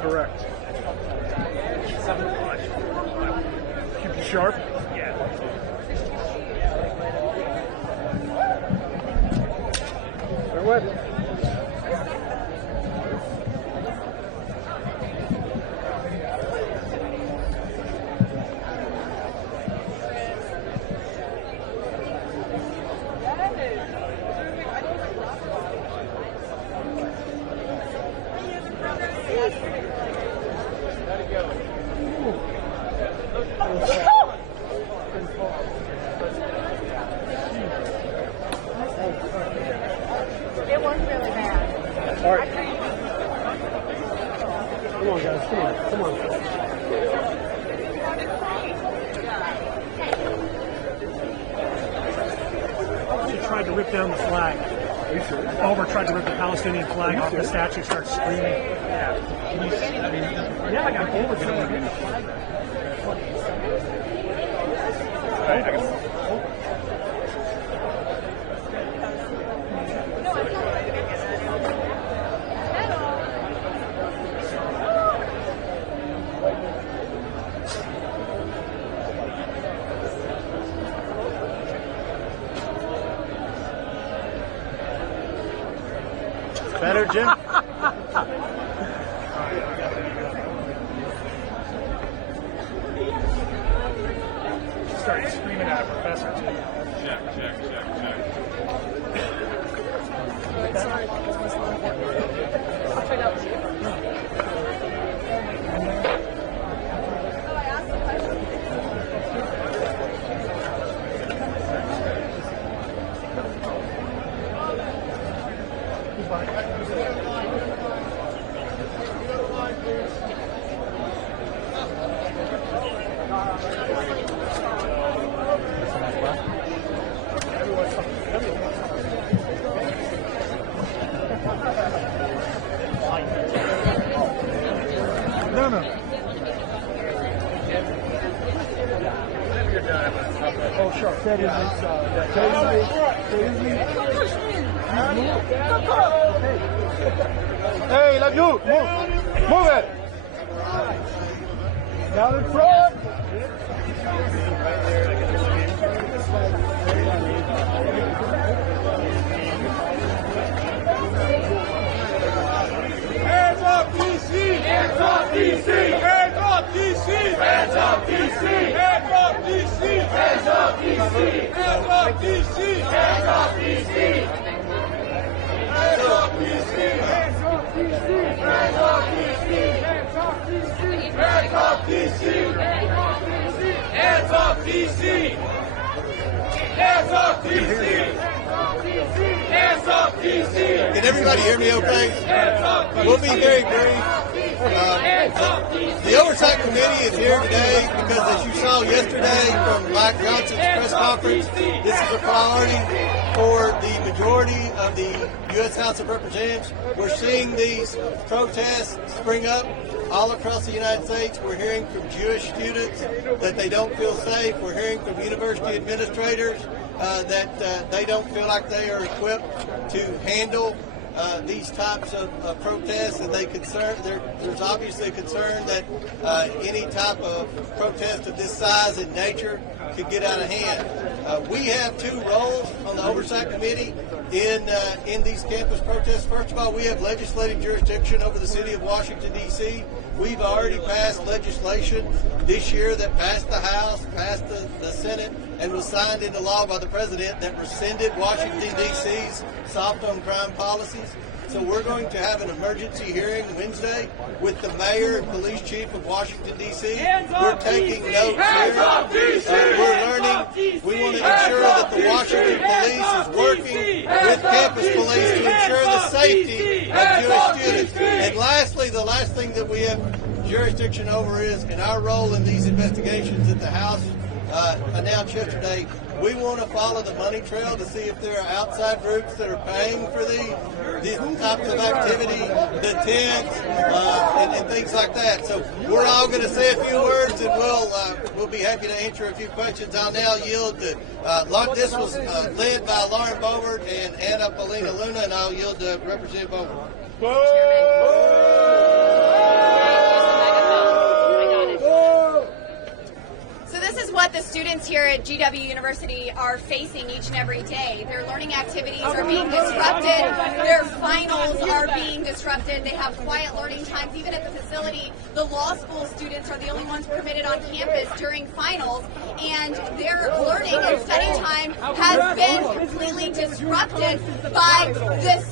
Correct. 7 o'clock. Keep you sharp. Yeah. Fair way. It was really bad. All right. Come on, guys. Come on. Come on. He tried to rip down the flag. Are you serious? Over tried to rip the Palestinian flag off the statue, starts screaming. Yeah. Yeah, I got over something. Better, Jim? Started screaming at a professor, too. Check. I'll try that with you. No. Oh, sure. That is Hey, let you move it. Down in front. Hands up, DC! Hands up, DC! Hands up, DC! Hands up, DC! Hands up, DC! Hands up, DC! Hands up, DC! Hands up, DC! Hands up, DC! Hands up, DC! Hands up, DC! Hands up, DC! Hands up, DC! Hands up, DC! Hands up, DC! Can everybody hear me okay? We'll be very brief. The Oversight Committee is here today because, as you saw yesterday from Mike Johnson's press conference, this is a priority for the majority of the U.S. House of Representatives. We're seeing these protests spring up all across the United States. We're hearing from Jewish students that they don't feel safe. We're hearing from university administrators that they don't feel like they are equipped to handle these types of protests, and there's obviously a concern that any type of protest of this size and nature could get out of hand. We have two roles on the Oversight Committee in these campus protests. First of all, we have legislative jurisdiction over the city of Washington, D.C. We've already passed legislation this year that passed the House, passed the Senate, and was signed into law by the President that rescinded Washington, D.C.'s soft on crime policies. So we're going to have an emergency hearing Wednesday with the mayor and police chief of Washington, D.C. We're taking notes here. We're learning. We want to ensure that the Washington police is working with campus police to ensure the safety of Jewish students. And lastly, the last thing that we have jurisdiction over is, in our role in these investigations that the House announced yesterday, we want to follow the money trail to see if there are outside groups that are paying for these types of activity, the tents, and things like that. So we're all going to say a few words, and we'll be happy to answer a few questions. I'll now yield to this was led by Lauren Bovard and Anna Paulina Luna, and I'll yield to Representative Bovard. students here at GW University are facing each and every day. Their learning activities are being disrupted. Their finals are being disrupted. They have quiet learning times. Even at the facility, the law school students are the only ones permitted on campus during finals, and their learning and study time has been completely disrupted by this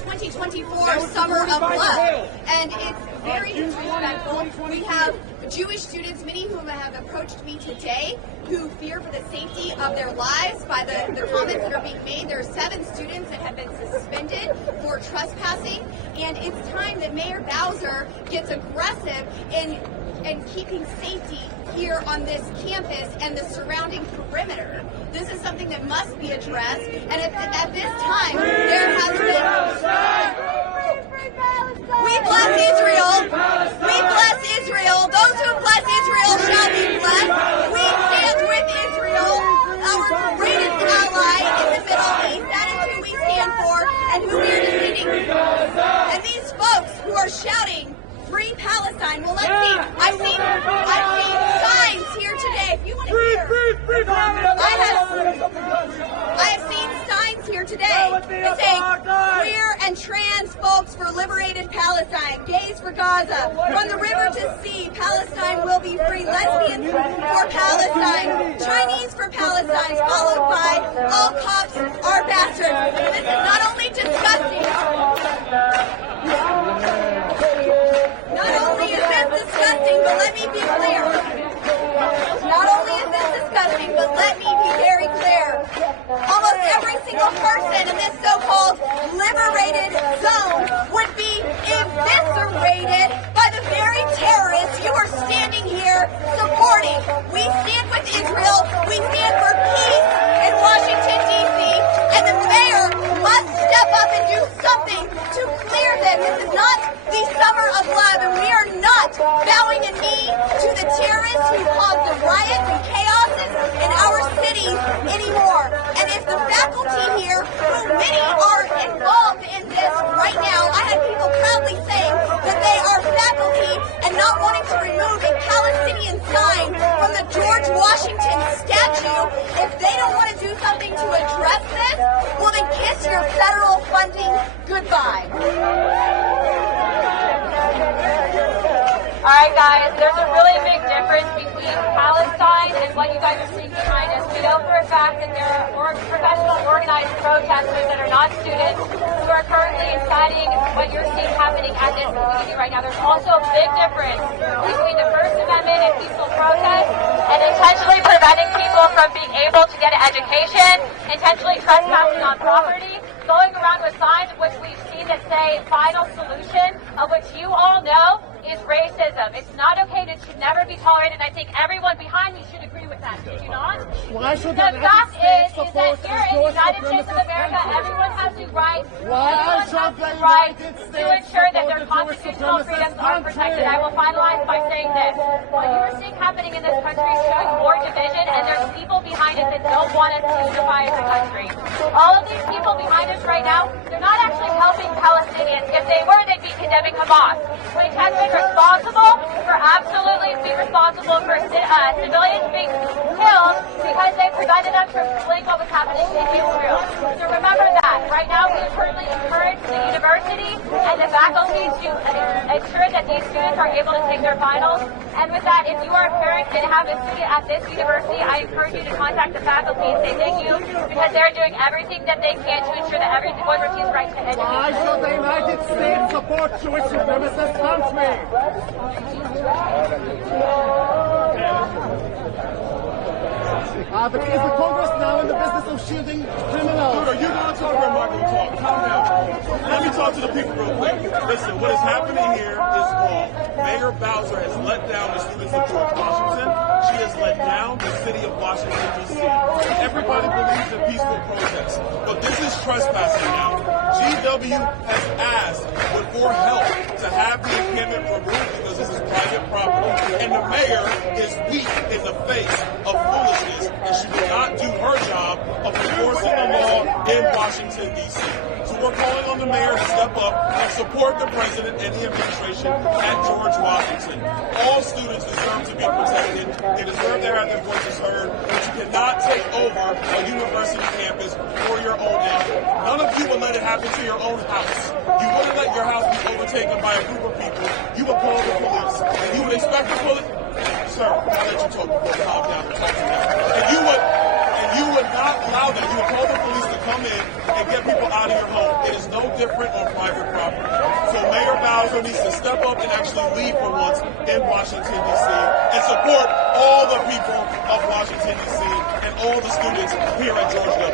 2024 Summer of Love. And it's very disrespectful. We have Jewish students, many whom have approached me today, who fear for the safety of their lives by the comments that are being made. There are 7 students that have been suspended for trespassing, and it's time that Mayor Bowser gets aggressive in keeping safety here on this campus and the surrounding perimeter. This is something that must be addressed, and at this time, there has been... We bless Israel. We bless Israel. Those who bless Israel shall be blessed. We stand with Israel, our greatest ally in the Middle East. That is who we stand for and who we are defending. And these folks who are shouting, "Free Palestine." Well, let's see. I've seen signs here today. If you want to hear, I have seen signs here today that say queer and trans folks for liberated Palestine, gays for Gaza, from the river to sea, Palestine will be free, lesbians for Palestine, Chinese for Palestine, followed by all cops are bastards. This is not only disgusting. Not only is this disgusting, but let me be clear. Not only is this disgusting, but let me be very clear. Almost every single person in this so-called liberated zone would be eviscerated by the very terrorists you are standing here supporting. We stand with Israel. We stand for peace in Washington, D.C., and the mayor must step up and do something to clear this. This is not the Summer of Love, and we are not bowing a knee to the terrorists who caused the riots and chaos in our cities anymore. And if the faculty here, who many are involved in this right now, I had people proudly saying that they are faculty and not wanting to remove a Palestinian sign from the George Washington statue. If they don't want to do something to address this, well then kiss your federal funding goodbye. Alright guys, there's a really big difference between Palestine and what you guys are seeing behind us. We know for a fact that there are professional organized protesters that are not students who are currently inciting what you're seeing happening at this community right now. There's also a big difference between the First Amendment and peaceful protest and intentionally preventing people from being able to get an education, intentionally trespassing on property, going around with signs which we've seen that say final solution, of which you all know is racism. It's not okay. It should never be tolerated. I think everyone behind me should agree with that. Should you not? Why should the fact is that here in the United States of America, everyone has the right, to ensure that their constitutional freedoms are protected. I will finalize by saying this. What you are seeing happening in this country is showing more division, and there's people behind us that don't want us to unify as a country. All of these people behind us right now, they're not actually helping Palestinians. If they were, they'd be condemning Hamas, which has been responsible for civilians being killed because they prevented us from seeing what was happening in Israel. So remember that. Right now, we currently encourage the university and the faculty to ensure that these students are able to take their finals. And with that, if you are a parent and have a student at this university, I encourage you to contact the faculty and say thank you, because they're doing everything that they can to ensure that everyone receives right to education. Why should the United States support Jewish supremacist country? Is the Congress now in the business of shielding criminals? Dude, are you going to talk or am I going to talk? Calm down. Let me talk to the people real quick. Listen, what is happening here is wrong. Mayor Bowser has let down the students of George Washington. She has let down the city of Washington, D.C. Everybody believes in peaceful protests, but this is trespassing now. GW has asked for help to have the encampment removed because this is private property. And the mayor is weak in the face of foolishness, and she will not do her job of enforcing the law in Washington, D.C. So we're calling on the mayor to step up and support the president and the administration at George Washington. All students deserve to be protected. They deserve to have their voices heard. But you cannot take over a university campus for your own end. None of you would let it happen to your own house. You wouldn't let your house be overtaken by a group of people. You would call the police. And you would expect the police. Sir, I'll let you talk before calm down and talk to me. And you would not allow that. You would call the police to come in and get people out of your home. It is no different on private property. So Mayor Bowser needs to step up and actually lead for once in Washington, D.C. and support all the people of Washington, D.C. and all the students here at George W.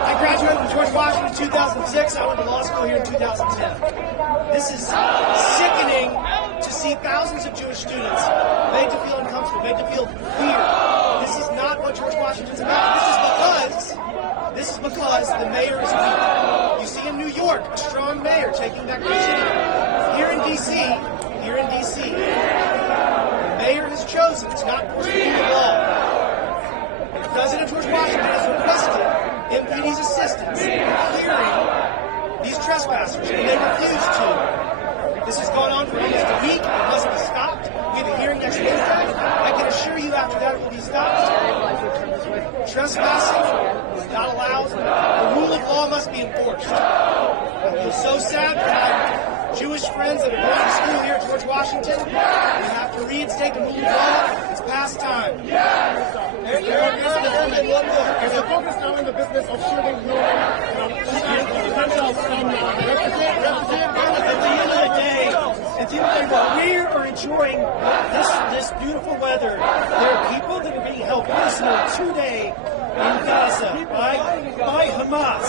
I graduated from George Washington in 2006. I went to law school here in 2010. This is sickening to see thousands of Jewish students made to feel uncomfortable, made to feel fear. This is not what George Washington's about. This is because the mayor is weak. You see in New York, a strong mayor taking back the city. Here in D.C., the mayor has chosen to not pursue the law. President George Washington has requested MPD's assistance in clearing these trespassers, and they refuse to. This has gone on for almost a week. It must be stopped. We have a hearing next Wednesday. I can assure you after that it will be stopped. Trespassing is not allowed. The rule of law must be enforced. I feel so sad for my Jewish friends that are going to school here at George Washington. We have to reinstate the rule of law. It's past time. Is the focus now in the business of shooting potential at the end of the day, while we are enjoying this beautiful weather, there are people that are being held prisoner today in Gaza by Hamas.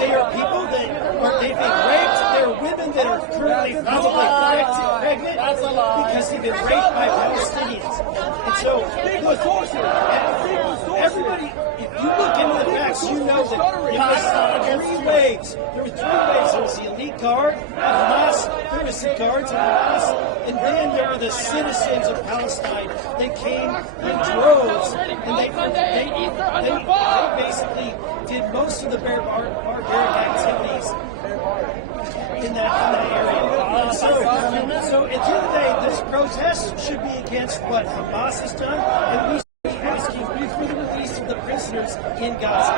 They are people that they've been raped. There are women that are currently probably pregnant because they've been raped by Palestinians. And so, everybody, if you look into the facts, you know that there were 3 waves. There were 3 waves. There was the elite guard of Hamas, there was the guards of Hamas, and then there are the citizens of Palestine. They came in droves, and they basically did most of the barbaric activities in that area. So at the end of the day, this protest should be against what Hamas has done, and we should be asking for the release of the prisoners in Gaza.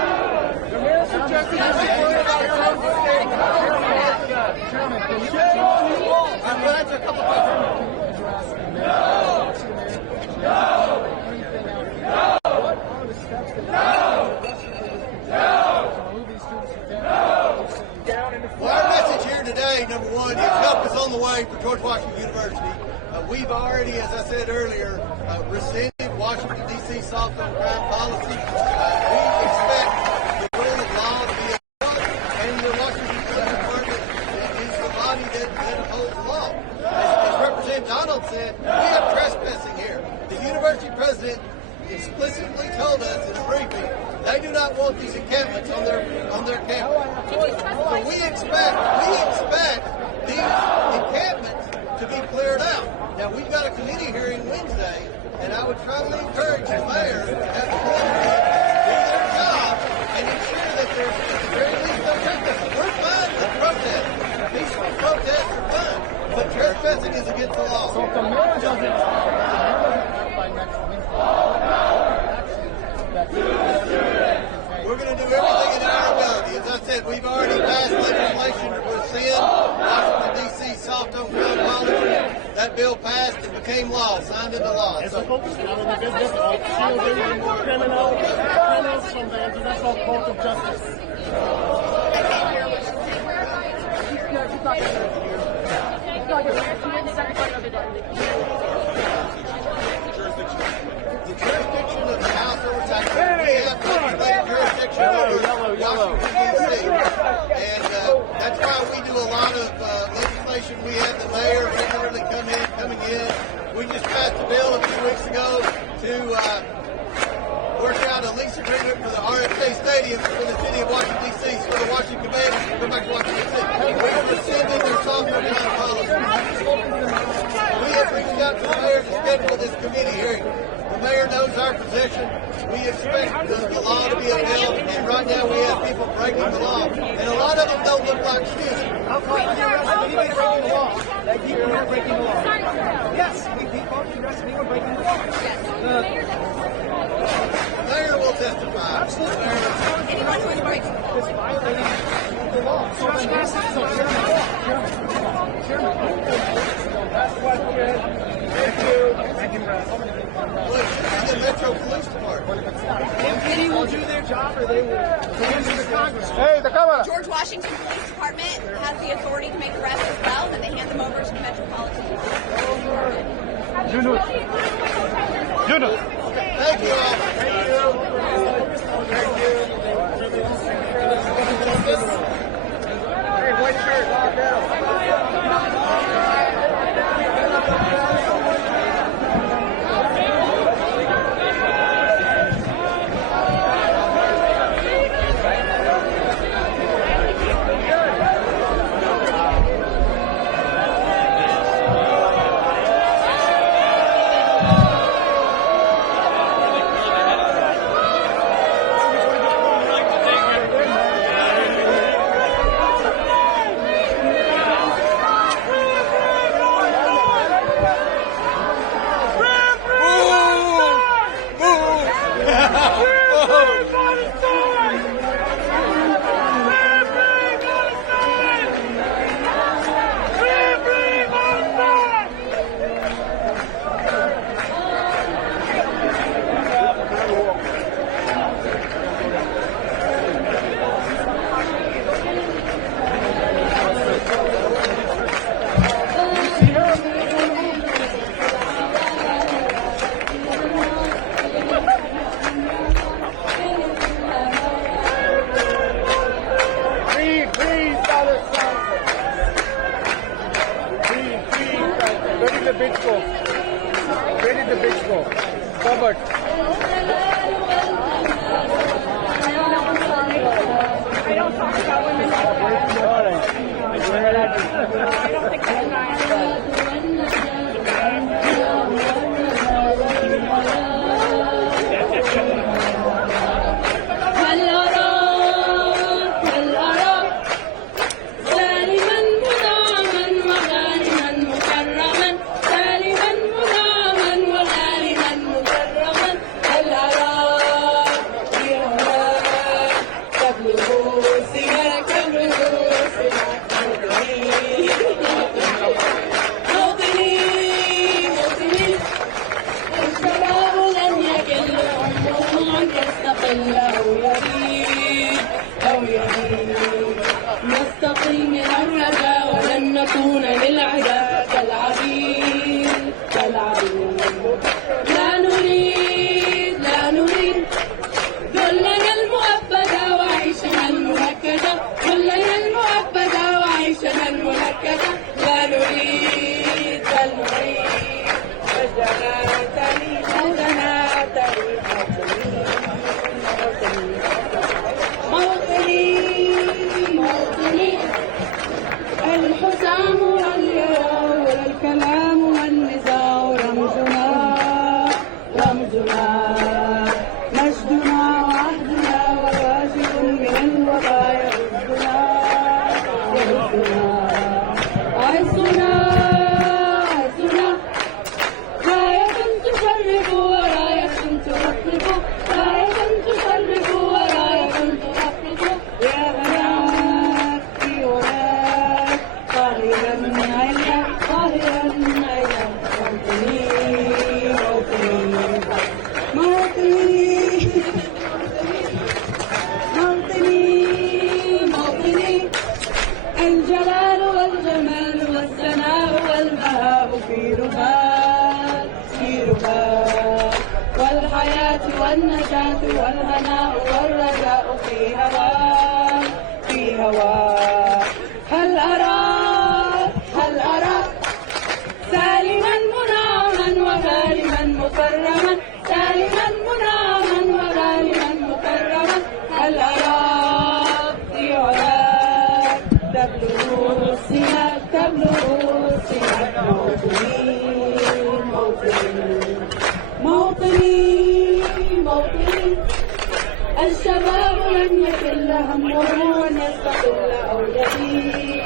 I'm going to answer a couple questions. Well, our message here today, number one, is help is on the way for George Washington University. We've already, as I said earlier, rescinded Washington, D.C. soft on crime policy. We expect the rule of law to be enforced, and the Washington Police Department is the body that upholds the law. As Representative Donald said, we have trespassing here. The university president explicitly told us in a briefing they do not want these encampments on their campus. So we expect these encampments to be cleared out. Now we've got a committee hearing Wednesday, and I would strongly encourage the mayor to have the committee do their job and ensure that there's at the very least no trespassing. We're fine with protests. Peaceful protests are fine, but trespassing is against the law. So if the mayor doesn't act by next Wednesday, we're going to do everything in our ability. As I said, we've already passed legislation to rescind Washington, D.C. soft on crime policy. That bill passed and became law, signed into law. is the focus now in the business of shielding criminals from the International Court of Justice? The jurisdiction of the House Oversight Committee, we have legislative jurisdiction over Washington, D.C. And that's why we do a lot of legislation. We have the mayor regularly coming in. We just passed a bill a few weeks ago to work out a lease agreement for the RFK Stadium for the city of Washington, D.C. So the Washington Commanders can come back to Washington, D.C. We're rescinding their soft crime policy. We have reached out to the mayor to schedule ready for this committee hearing. The mayor knows our position. We expect the law to be upheld, and right now we have people breaking the law. And a lot of them don't look like students. How come you arrest anybody breaking the law? Like people here breaking the law. Yes, we people arrest anyone breaking the law. The mayor will testify. Absolutely. Anyone who is breaking the law is violating the law. So that's Look, the Metro Police Department. MPD will do their job, or they will answer the Congress. George Washington Police Department has the authority to make arrests as well, and they hand them over to the Metropolitan Police Department. Thank you all. Hey, white shirt, lock out. موطني موطني الشباب لن يكل همه أن يستقل أولادي